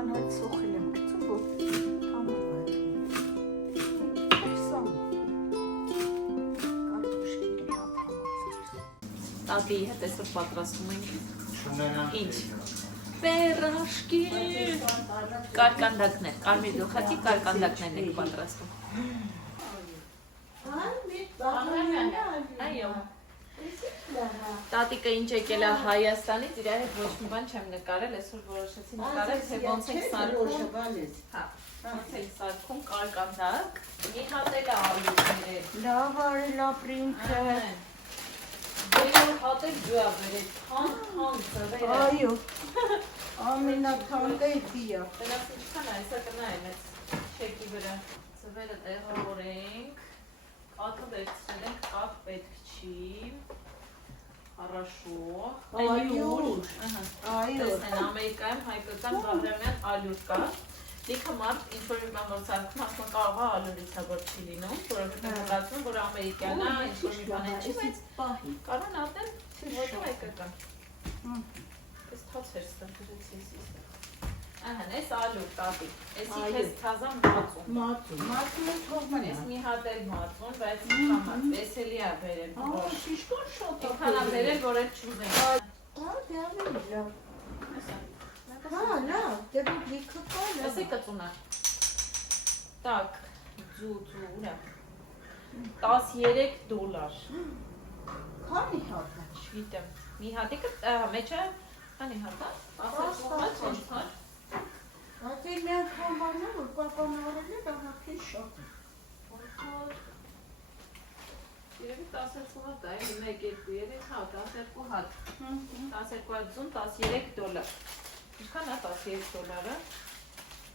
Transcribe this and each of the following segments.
Կան այդ սոխել եմ գցում, որ համով է։ Սամ։ Կարտոշկի հատ համացած։ Տատի հետ այսօր պատրաստում ենք ինչ։ Պերաշկի։ Կարկանդակներ, կարմիր գլխակի կարկանդակներն ենք պատրաստում։ Այո։ Տատիկը ինչ եկել է Հայաստանից, իր հետ ոչ մի բան չեմ նկարել, այսօր որոշեցի նկարել, թե ոնց ենք սարքում։ Հա, ոնց ենք սարքում կարկանդակ։ Մի հատ էլ է ալյուքներ։ Լավ արել ապրինքը։ Դե հատ էլ դու ա բերել, թանկ ծվերը։ Այո։ Ամենաթանկը էդիա։ Դրանց ինչքան է, այսա կնայեմ այս չեկի վրա։ Ծվերը տեղավորենք, կաթը վերցնել ենք, կաթ պետք չի։ Хорошо։ Ալյուր։ Այո։ Տեսնեն Ամերիկայում հայկական բաղրամյան ալյուր կա։ Լիքը մարդ ինչ-որ մի բան որ սարքում ասում կարող է ալյուրից է որ չի լինում, որովհետև մտածում որ ամերիկյան է, ինչ-որ մի բան չի, բայց կարող են ատել ոչ հայկական։ Այս թաց էր ստեղ գրեցի էսի։ Ահա, այս ալյուր տատի։ Էսի քեզ թազա մածուն։ Մածունը թողնում Ես մի հատ էլ մածուն, բայց ինքան տեսելի է բերել։ Շիշկոր շոտ է։ Ինքան է բերել, որ էլ չուզենք։ Հա, լավ, դե լիքը կա, լավ։ Էսի կծունա։ Так, ձուրա։ $13։ Քանի հատ է։ Չգիտեմ։ Մի հատիկը մեջը քանի հատ է։ 10 հատ։ Հատի մի անգամ բանն է, որ պապան արել է, դահակի շատ է։ Երևի 12 հատ է, 1, 2, 3, հա, 12 հատ։ 12 հատ ձուն, $13։ Ինչքան է $13-ը։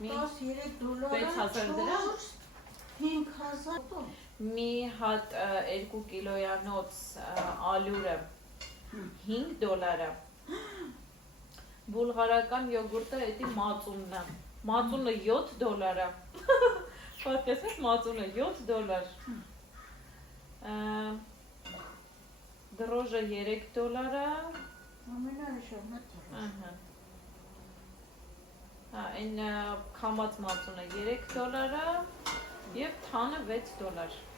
$13 $6,000 դրամ։ 5,000 Մի հատ 2 կիլոյանոց ալյուրը $5։ Բուլղարական յոգուրտը էդի մածունն է։ Մածունը $7։ Պատկերացնես մածունը $7։ Դրոժը $3։ Ամենանշանակ։ Ահա։ Հա, այն քամած մածունը $3 եւ թանը $6։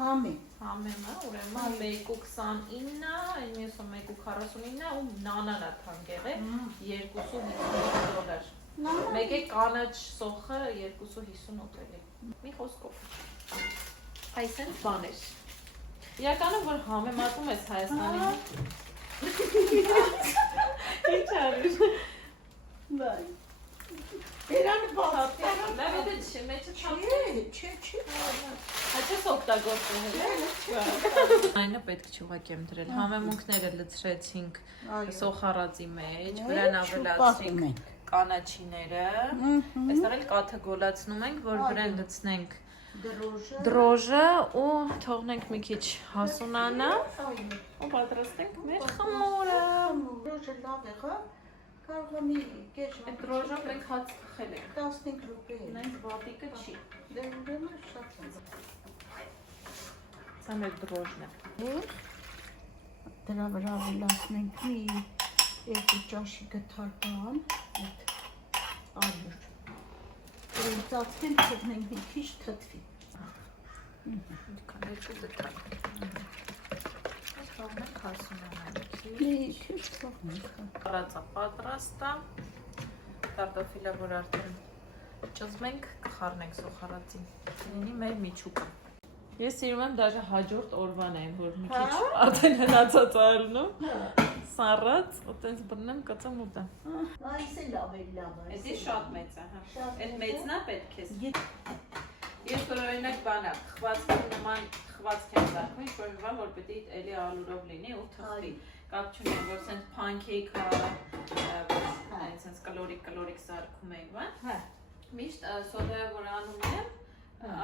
Համի։ Համեմը, ուրեմն 1.29, այն մյուսը 1.49 ու նանան է թանկ եղել $2.50։ Մեկ է կանաչ սոխը 2.58 էլի։ Մի խոսքով։ Այս են բաներ։ Իրականում որ համեմատում ես Հայաստանի։ Ինչ արի։ Բայ։ Երան բաց։ Լավ է չէ, մեջը Չէ։ Հաճես օգտագործում է։ Այնը պետք չի ուղղակի եմ դրել։ Համեմունքները լցրեցինք սոխարածի մեջ, վրան ավելացրինք կանաչիները։ Այստեղ էլ կաթը գոլացնում ենք, որ վրան լցնենք դրոժը ու թողնենք մի քիչ հասունանա ու պատրաստենք մեր խմորը։ Դրոժը լավ է, հա։ Կարող է մի կես Այդ դրոժը մենք հաց խել ենք։ 15 րոպե։ Նայց վատիկը չի։ Դե ուրեմն շատ է։ Սա մեր դրոժն է։ Դրա վրա ավելացնենք մի 2 ճաշի գթար բան, այդ ալյուր։ Դրան ծածկենք, թողնենք մի քիչ թթվի։ Ինչքան 2 գթար։ Թողնենք հասունանա մի Մի քիչ թողնենք։ Կարածա պատրաստ է։ Կարտոֆիլը որ արդեն ճզմենք, կխառնենք սոխարածին։ Լինի մեր միջուկը։ Ես սիրում եմ դաժե հաջորդ օրվան եմ, որ մի քիչ արդեն հնացած ալնում։ Սառած, ու տենց բռնեմ կծեմ ուտեմ։ Այս է լավ է։ Էդի շատ մեծ է, հա։ Այդ մեծն է պետք է։ Ես որ օրինակ բանա, խվածքի նման խվածք եմ զարքում, ինչ-որ մի բան, որ պետք է էլի ալուրով լինի ու թխվի։ Կապ չունի, որ սենց փանքեյք հա, սենց կալորիկ զարքում ենք, բան։ Հա։ Միշտ սոդայը որ անում եմ,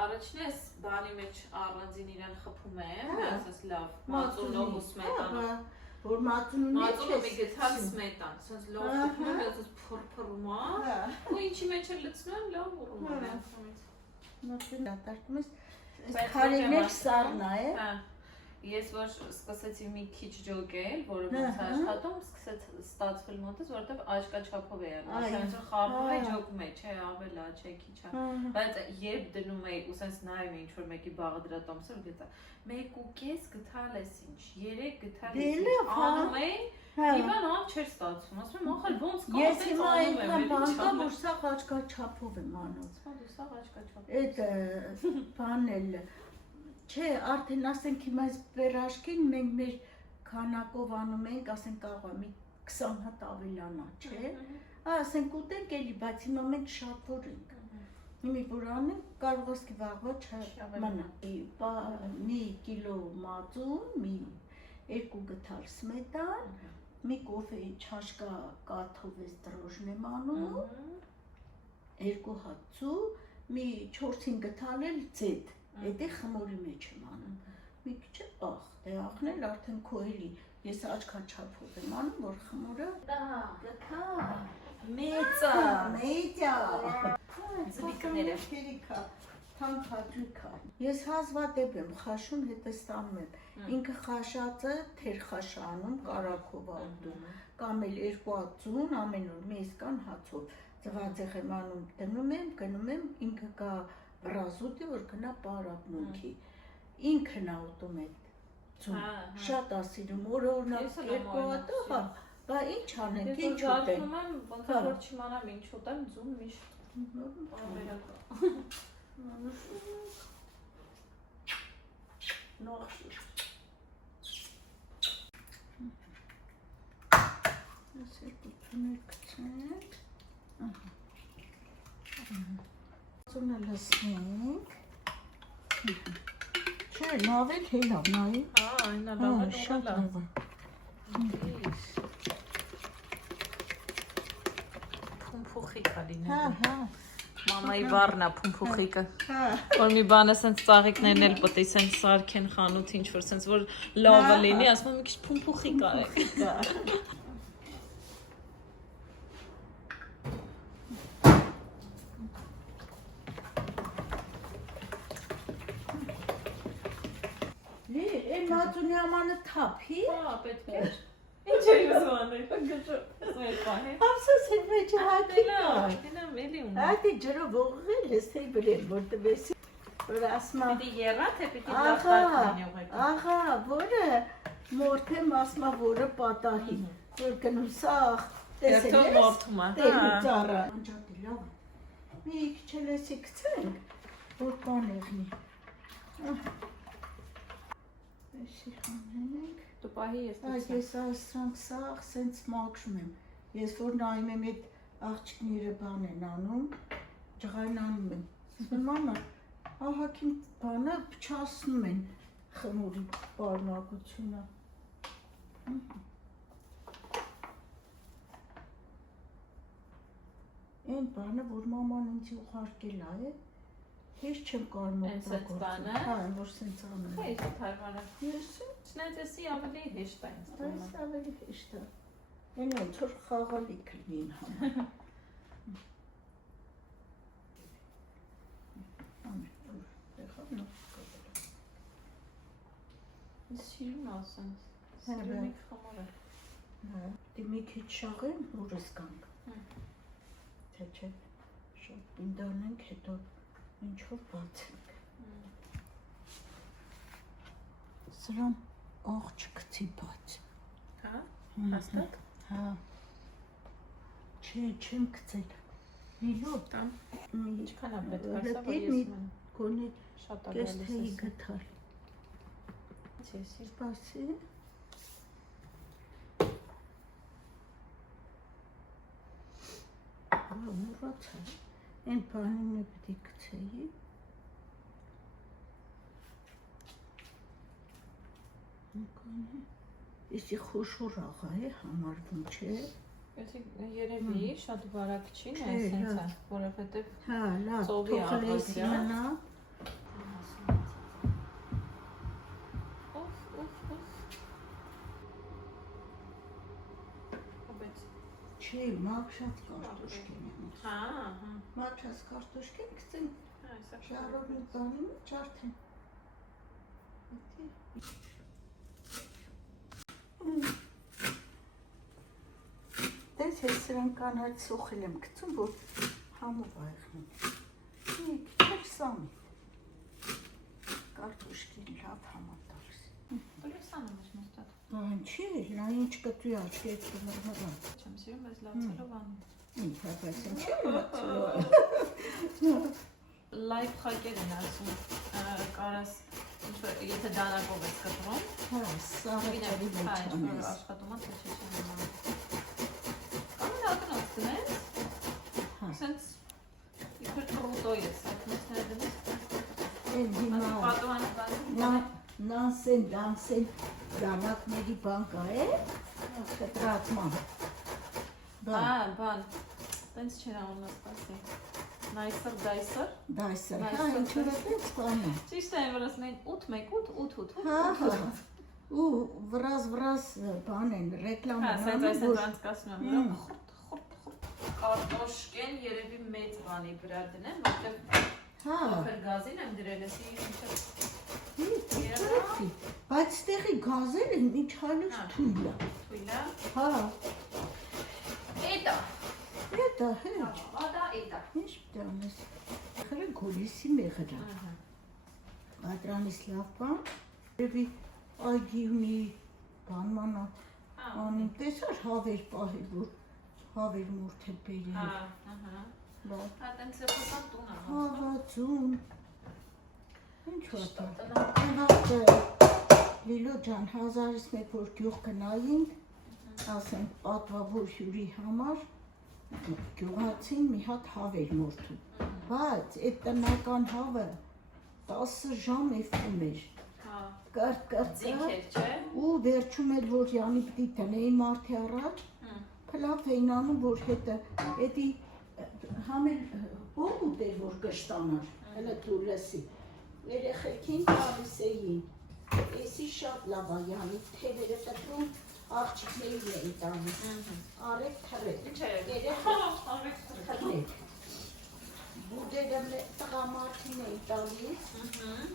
առաջին ես բանի մեջ առանձին իրան խփում եմ, ասես լավ, մածունով ու սմետանով։ Որ մածունի մեջ Մածունով մի գտար սմետան, սենց լավ խփում եմ, ասես փրփրում է, ու ինչի մեջ էլ լցնում եմ, լավ ուռում եմ անգամից։ Մածուն դատարկում ես, քարերներ սառնա է։ Հա։ Ես որ սկսեցի մի քիչ ջոկել, որը ոնց աշխատում, սկսեց ստացվել մոտս, որովհետև աչքաչափով է անում, ասենց որ խառնում է, ջոկում է, չէ, ավել է, չէ, քիչ է։ Բայց երբ դնում էի ու սենց նայում էի ինչ որ մեկի բաղը դրա տոմսը, գտա 1.5 գտալ ես ինչ, 3 գտալ ես ինչ, անում էի, մի բան ամ չէր ստացվում, ասում եմ, ախր ոնց կա, ես հիմա այնքան բան կա, որ սա աչքաչափով եմ անում։ Սա աչքաչափով։ Այդ բանն էլ չէ, արդեն ասենք հիմա այս վերաշկին մենք մեր քանակով անում ենք, ասենք կարող է մի 20 հատ ավելանա, չէ։ Ասենք ուտենք էլի, բայց հիմա մենք շատ որ ենք։ Հիմի որ անենք, կարող ես վաղվա չմնա։ Մի կիլո մածուն, մի 2 գթալ սմետան, մի կոֆեի չաշկա կաթով ես դրոժն եմ անում, 2 հատ ծու, մի 4-5 գթալ էլ ձետ, էդի խմորի մեջ եմ անում, մի քիչ է ախ, դե ախնել արդեն քո էլի, ես աչքաչափով եմ անում, որ խմորը գթա, մեծա, ձվիկները, թանքաճույքա, ես հազվադեպ եմ խաշում, հետը ստանում եմ, ինքը խաշածը թեր խաշանում, կարակով աղդում, կամ էլ 2 հատ ձուն, ամեն օր մեզ կան հացով, ձվածեղ եմ անում, գնում եմ, ինքը կա ռազուտի, որ գնա պարապնունքի, ինքն է ուտում է ձուն, շատ ասիրում, օրորնակ 2 հատը, հա, բա ինչ անենք, ինչ ուտենք։ Ոնց որ չիմանամ ինչ ուտեմ, ձուն միշտ ավերակա։ Նոխշուր։ Ես երկություններ կցենք։ Ձունը լսնենք։ Չէ, լավ էլ հելավ, նայի։ Այնա լավ է, շատ լավ է։ Փումփուխիկա լինել։ Հա։ Մամայի բառն է փումփուխիկը։ Որ մի բանը սենց ծաղիկներն էլ պետք է սենց սարքեն խանութ ինչ որ սենց որ լավը լինի, ասում եմ մի քիչ փումփուխիկ արեք։ Լի, այն մածունի ամանը թափի։ Հա, պետք է։ Ինչ է ուզում անել, գճո։ Ապսոս հետ մեջը հատի կա։ Դինամ էլի ունի։ Հատի ջրով ողղել ես թե բլեմ, որ տվեսի, որ ասմա։ Պիտի եռա, թե պիտի դախարկ լինի ուղղակի։ Աղա, որը մորթեմ ասմա, որը պատահի, որ գնում սաղ, տեսել ես։ Մորթում է, Տերու ծառա։ Անջատի լավ է։ Մի քիչ էլ էսի գցենք, որ բան եղնի։ Էսի խանենք։ Դու պահի ես Այդ ես ասրանք սաղ սենց մաքրում եմ, ես որ նայում եմ այդ աղջիկները բան են անում, ջղայնանում են, ասում մամա, ահակին բանը փչացնում են խմորի պարունակությունը, այն բանը, որ մաման ինձ ուղարկել է, հեշտ չեմ կարում օգտագործել, հա, որ սենց անում Հա, ես թարմանը։ Ես Չնայեցի ավելի հեշտ է ինձ թվում։ Այս ավելի հեշտ է։ Այն ոնց որ խաղալիք լինին համար։ Ամեն եղավ նոր կողը։ Ես սիրում ասեմ։ Հա, Սիրում եք խմորը։ Հա, դե մի քիչ շաղեմ, ուրս կանք։ Թե չէ, շատ պինդանենք, հետո ինչ-որ բացենք։ Սրան աղ չկցի բաց։ Հա, հաստատ։ Հա, չեմ կցել։ Միլո, Տան։ Ինչքան է պետք է սա, որ մի ես մեն գոնի շատ կես ագալիս թեյի ես։ գտալ։ Ցեսի։ Սպասի։ Մուրացա։ Այն բանին է պետք է գցեի։ Իսի խոշոր աղա է համարվում, չէ։ Եթե երևի շատ վարակ չի, այսպես է, որովհետև Հա, լավ, ծովի թողլեսի աղա մնա։ Չէ, մաքրած կարտոշկեն եմ։ Հա, հա։ Մաքրած կարտոշկեն գցենք Հա, սա շարով մի բանի մեջ արդեն։ Բայց ես սրան կանաչ սոխել եմ գցում, որ համով այղնի։ Քիչ սամի։ Կարտոշկին լավ համատարս։ Պլյուսանում ես մոստատ։ Բան չի, նա ինչ կտուի աչքի հետ մռմռան։ Չեմ սիրում, բայց լացելով անում։ Ինչ հապայց եմ չի լացելով։ Լայվ խակեր են ասում, կարաս, եթե դանակով ես կտրում, հա, սարակարի մեջ անես։ աշխատում ես, թե չեմ անում։ Անում ակնոց դնես, սենց իպր կրուտո ես, ակնոցները դնես, Են հիմա նանսեն, դանակների բան կա է, կտրացման։ բան, տենց չեր անում ասպասի, նայսր, դայսր, հա, ինչուր է տենց բան է։ ճիշտ է, որ ասում են 8-1-8, Հա, ու վրազ բան են, ռեկլամ են անում, որ անցկացնում եմ, կարտոշկեն երևի մեծ բանի վրա դնեմ, որտեղ փոքր գազին եմ դրել ես Բայց ստեղի գազերը ինչ հալուց թույլ է։ Թույլ է։ Հա։ Էտա։ Էտա, հեչ։ Ադա էտա։ Ինչ դանես։ Խրը գոլիսի մեղրա։ Բադրանից լավ բան։ Երևի այգի ունի բանմանա։ Անին տեսար հավեր պահել, որ հավեր մորթել բերի։ Հա տենց սեպոսան տուն է։ Հավացում։ Ինչ վատա։ Լիլո ջան, 1000-ից մեկ որ գյուղ գնայինք, ասենք պատվավոր հյուրի համար, գյուղացին մի հատ հավեր մորթում, բայց այդ տնական հավը 10 ժամ էվտում էր, կարտ, ու վերջում էլ որ յանի պտի տնեի մարդի առաջ, պլավ էին անում, որ հետը, էդի համել ողուտ էր, որ կշտանար, հլը դու լսի, երեխեքին տալիս էին, Էսի շատ լավ է յանի, թևերը տտրում աղջիկներին էին տալիս, արեք թրեք, երեխեք թրեք, բուդերը տղամարդին էին տալիս,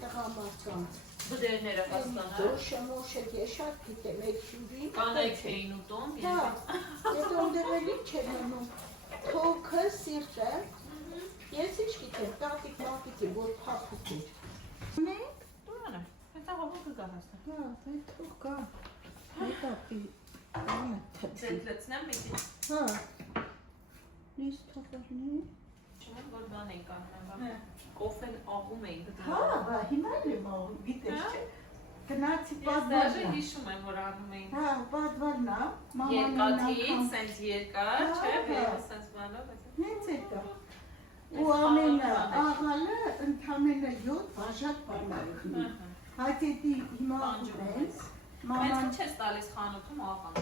տղամարդկանց, բուդերները հաստանար, դոշը մոշը ես շատ գիտեմ, այդ հյուրին, կանայք էին ուտում, այդ ոնդևելի չեն ունում, թոքը, սիրտը, ես ինչ գիտեմ, տատիկ մատիկի, որ պապուկ էր, ունենք, Հետա հողոքը կա հաստա։ Հա, այդ թող կա, հետապի, բանը թծի։ Ձետնեցնեմ միտի։ Հա, լիս թողարնի։ Չմեն, որ բան են կաննեմ, կոֆեն աղում էին գտնում։ Հա, բա, հիմա եմ աղում, գիտես չէ, գնացի Ես պատվարնա։ դաժը հիշում եմ, որ աղում էին։ Հա, պատվարնա, Երկաթից, սենց երկար, չէ, վերևը սենց բանով։ Հենց է կա։ Ու ամենը աղալը ընդամենը 7 բաժակ բանարիքնի։ Հայտետի հիմա աղում ենք, Բայց չես տալիս խանութում աղան։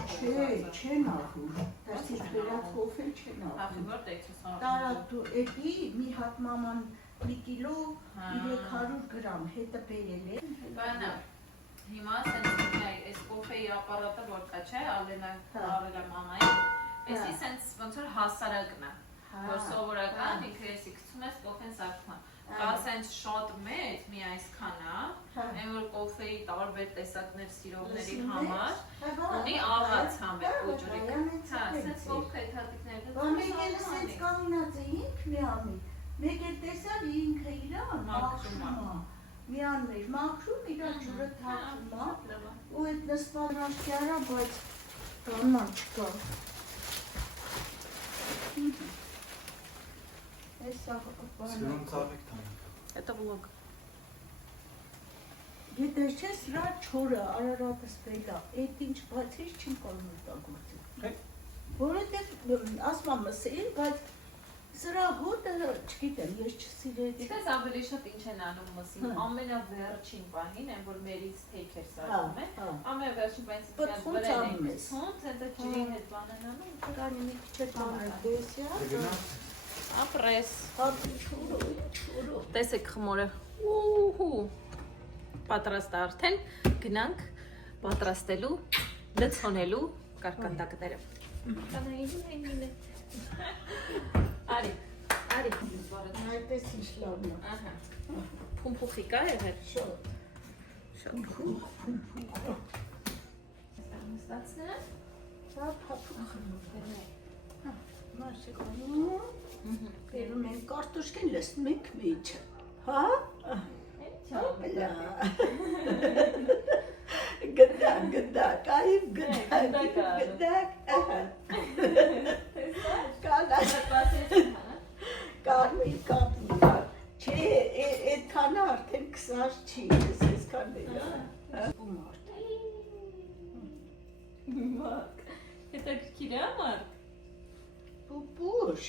չեն աղում, դասից վերած կոֆել չեն աղում։ Հախի որ տեքսս աղում։ Տարատու էդի մի հատ մաման մի կիլո 300 գրամ հետը բերել է։ Բանա, հիմա սենց այս կոֆեի ապարատը որ կա չէ, ալենա արել է մամային, էսի սենց ոնց որ հասարակն է, որ սովորական ինքը էսի գցում ես կոֆեն սարքման։ Կա սենց շատ մեծ մի այսքան է, այն որ կոֆեի տարբեր տեսակներ սիրողների համար, ունի աղաց համեր կոջրիկ։ Հա, սենց կոֆե թատիկները։ Մեկ էլ սենց կանունած էինք միամի, մեկ էլ տեսար ինքը իրան մաքրում է, միան մեր մաքրում, իրան ջուրը թաքում է, ու այդ նստվան հաշկի արա, բայց կանման չկա։ Սիրուն ծավիկ տանք։ Это влог։ Գիտես չէ, սրա չորը Արարատս պետա, այդ ինչ բացից չեմ կարող օգտագործել։ Որովհետև ասում եմ մսել, բայց սրա հոտը չգիտեմ, ես չսիրեցի։ Գիտես ավելի շատ ինչ են անում մսին, ամենավերջին պահին են, որ մերից թեյք էր սարքում են, ամենավերջին պահին Պտխունց անում ես։ հենց այդ ջրի հետ բան են անում, Կանի մի քիչ դեսյա։ ապրես։ Չորը։ Տեսեք խմորը։ Ուհու։ Պատրաստ արդեն, գնանք պատրաստելու, լցոնելու կարկանդակները։ Արի, արի։ Այդպես ինչ լավն է։ Փումփուխի կա եղել։ Շատ։ Ստացնեմ։ Շատ հապուխ։ Մասիկ բերում են կարտոշկին լսում ենք միջը, հա? Գդակ, այվ գդակ, կարմիր կապնար, չէ, էդ քանը արդեն կսար չի, ես կանել եմ, Մարկ, հետաքրքիր է Մարկ։ Պուպուշ,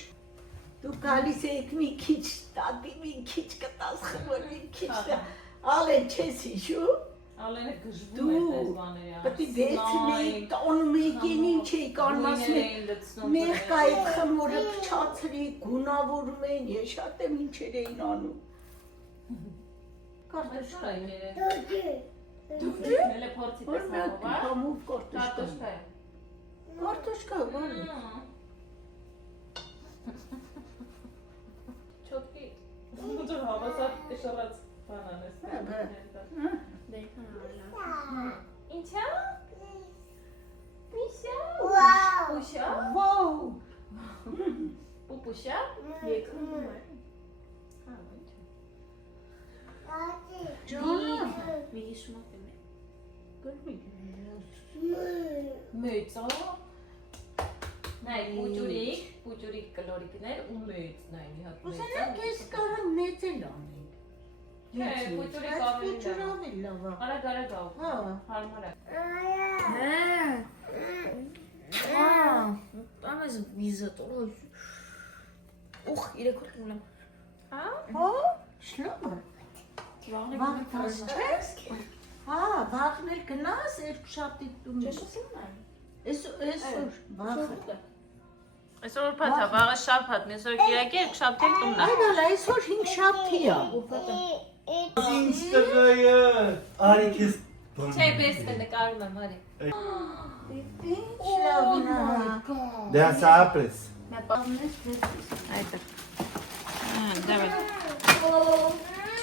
դու գալիս էիք մի քիչ, տատի մի քիչ կտաս խմոր մի քիչ, ալեն չես հիշու, Ալենը գժվում է տես բաների Պտի վերցնեի, տանում էիք են ինչ էիք անմասն մեղկայի խմորը փչացրի, գունավորում էին, ես շատ եմ ինչեր էին անում։ Կարտոշկա է Դուք էլ փորձի տեսնով, հա? Համով կարտոշկա։ Կարտոշկա է։ Կարտոշկա, բարի։ Չոտկի, ուջը հավասար կշռած բանան ես։ Ինչա։ Միշա։ Պուշա։ Վաու։ Պուպուշա։ Եքում է։ Ջանա։ Մի հիշմակ եմ։ Գլմի։ Մեծա։ Նայ, պուջուրիկ կլորիկներ ու մեծ, նայ, մի հատ մեծ։ Ուզենակ ես կարան մեծ էլ անենք։ Չէ, պուջուրիկ ավելի Պուջուրավի լավ է։ Արագ ավ, Հա։ հարմար է։ Там из виза тоже. Ух, или как там? Հա։ Հա, շլոմը։ Վաղտաս չես։ Հա, վաղն էլ գնաս երկուշաբթի տուն։ Այսօր, վաղը։ Այսօր ուրբաթ է, վաղը շաբաթ, մեսօր կիրակի, երկշաբթի տունն է։ Այո, այսօր 5 շաբթի է։ Ինձ տղայը, արի քեզ բան։ Չէ, բեսը նկարում եմ, արի։ Ինչ լավն է։ Դե ասա ապրես։ Այդը։ Դավայ։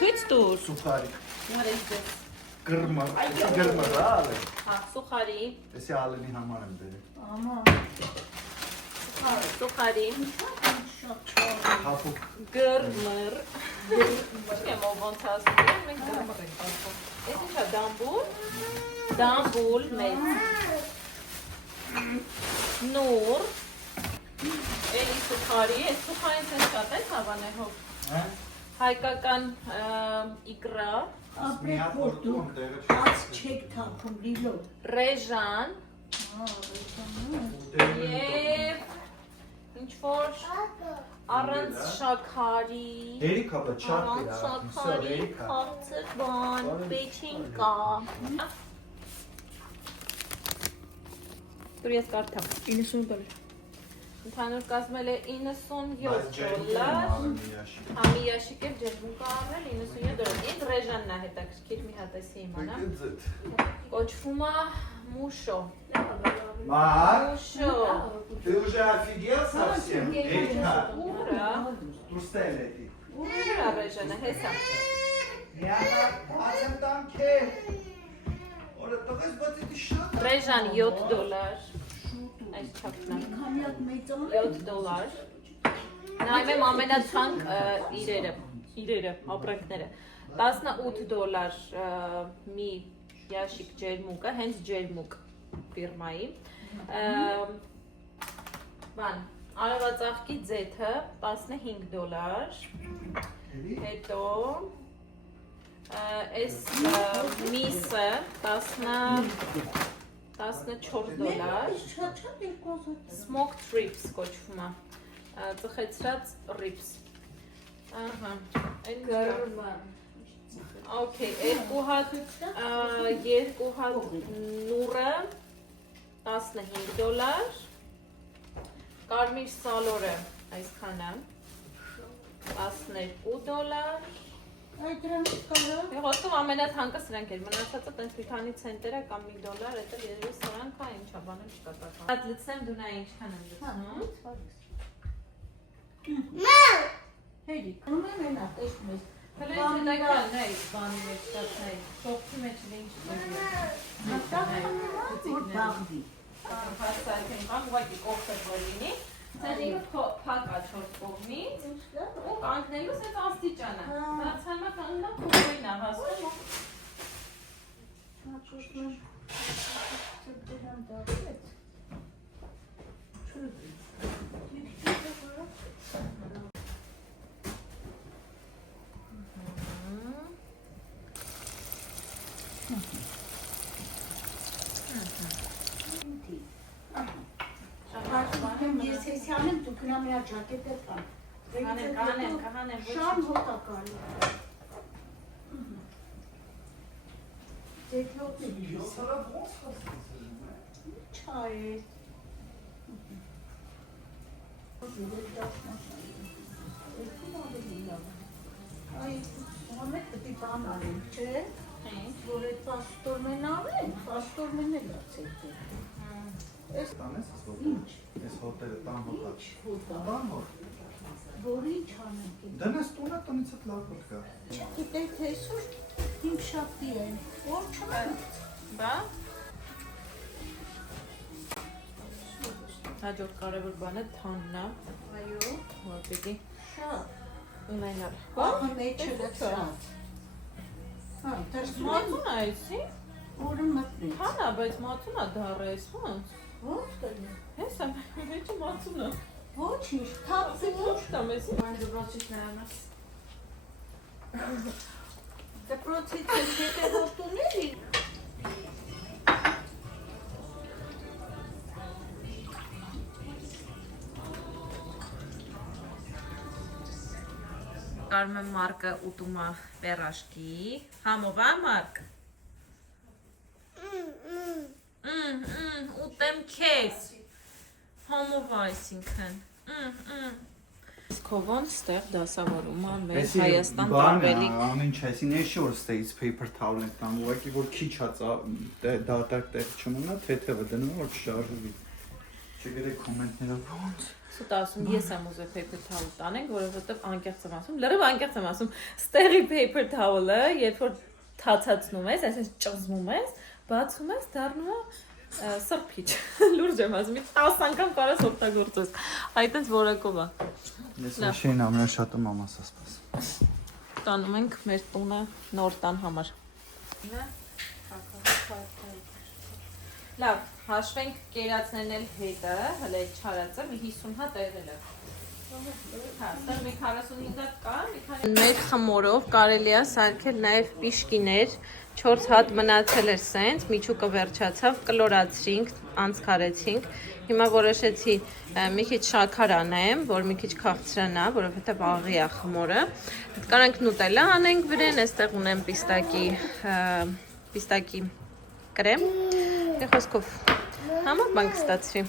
Ցույց տուր։ Սուխարի։ What is this? Գրմը, ալե։ Հա, սուխարի։ Էսի ալենի համար եմ բերել։ Ամա, Սուխարի։ շատ չոր։ Հապուկ։ Գրմր։ Չեմ ոնց ասում, մենք գրմր ենք ասում։ Էս ինչա դամբուլ։ Դամբուլ մեծ։ Նուր։ Էլի սուխարի, այս սուխարին ցես շատ է հավանել հոբ։ Հա։ Հայկական իկրա, Ապրեք որ դու ած չեք թափում լիլո։ ռեժան եւ ինչ որ առանց շաքարի, Երիք ապա չարկ առանց շաքարի, քաղցր բան, պեչինկա։ Դուր ես կարդամ։ 90 դոլար։ Ընդհանուր կազմել է $97, համի ящик էլ ջերմուկ առնել $97։ Ինձ ռեժանն է հետաքրքիր մի հատ էսի իմանա։ Կոչվում է մուշո։ Մար, Մուշո։ ты уже офигел совсем? Эрика, Ուրա։ տուստել էդի։ Ուրա ռեժանը հեսա։ Միանա, բացեմ տամ քեզ։ Որը տղես բացի դի շատ։ Ռեժան $7։ Այս չափն է։ Քանի հատ մեծան $7։ Նայում եմ ամենացանկ իրերը, ապրանքները։ $18 մի ящик ջերմուկը, հենց ջերմուկ ֆիրմայի։ Բան, արևածաղկի ձեթը $15։ Հետո այս միսը $14։ Smoked ribs կոչվում է։ Ծխեցրած ribs։ Ահա։ Okay, երկու հատ նուրը $15։ Կարմիր սալորը այսքանը $12։ Այդ դրանից կարա։ Հոսով ամենաթանկը սրանք էր, մնացածը տենց մի քանի ցենտեր է կամ $1, էտը երևի սրանք է, ինչա բանը չկա տակա։ Հատ լցնեմ դու նայ ինչքան եմ լցնում։ Հերի, կնում եմ ենա, տեսնում ես։ Հələ հետաքրքիր նայ բանի մեջ ստացնայ, շոփի մեջ ինչ Որ բաղվի։ Հասցայք են բան, ուղղակի կողքը որ լինի, Սեղինը փակ է 4 կողմից ու կանգնելու սենց աստիճան է։ Բացալմա կանգնա փոքրին է հասնում։ Հաճույքն դրան դավեց։ Ես հեսյանը դուք նա միա ճակետ է պան։ Կանեմ, Շան հոտակալի։ Ձեթյոտն չայ է։ Այ, համետ պտի պան արին, չէ, որ էդ պաստորմեն ավեն, պաստորմեն էլ ացեք է։ Տանես ես հոտը։ Ինչ։ Ես հոտերը տան հոտա։ Հոտա։ Բան որ։ Որ ինչ անենք է։ Դնես տունը տնից էտ լավ հոտ կա։ Գիտեք այսօր հիմշապի է, որ չանք։ Բա։ Հաջորդ կարևոր բանը թանն է, Այո, որ պիտի շատ։ ունենալ։ Բաղը մեջը լծած։ Հա, դրսում Մատուն է էսի։ որը մտնեց։ Թան է, բայց մատուն է դառը ես ոնց։ Ո՞ց կլի։ Հեսա, մեջը մատուն է։ Ոչինչ, թափի ոչ։ Տամ էսի։ Դպրոցից հետը հոտուների։ Կարում եմ Մարկը ուտում է պերաշկի։ Համով է Մարկ։ Ուտեմ քեզ։ Համով է այսինքն։ Քովոն ստեղ դասավորում է մեր Հայաստան տարբերիկ։ Ամեն ինչ այսին էշի որ ստեից paper towel ենք տամ, ուղղակի որ քիչ հա դատարկ տեղ չմնա, թեթևը դնում որ չշարժվի։ Չգիտեք կոմենտներով ոնց։ Սուտ ասում ես եմ ուզում paper towel տանենք, որովհետև անկեղծ եմ ասում, լրիվ անկեղծ եմ ասում, ստեղի paper towel-ը, երբ որ թացացնում ես, այսպես ճզմում ես, բացում ես, դառնում է սրբիչ։ Լուրջ եմ ասում, 10 անգամ կարաս օգտագործես։ Այդտենց որակով է։ Ես շեին ամենաշատը մամաս ասպես։ Տանում ենք մեր տունը նոր տան համար։ Լավ, հաշվենք կերացնեն էլ հետը, հələ չարածը մի 50 հատ եղել է։ Հա, ստեղ մի 45 հատ կա, մի քանի մեր խմորով կարելի է սարքել նաև պիշկիներ, 4 հատ մնացել էր սենց, միջուկը վերջացավ, կլորացրինք, անցքարեցինք։ Հիմա որոշեցի մի քիչ շաքար անեմ, որ մի քիչ քաղցրանա, որովհետև աղի է խմորը։ Կարանք նուտելա անենք վրան, այստեղ ունեմ պիստակի կրեմ։ Խոսքով համա բան կստացվի։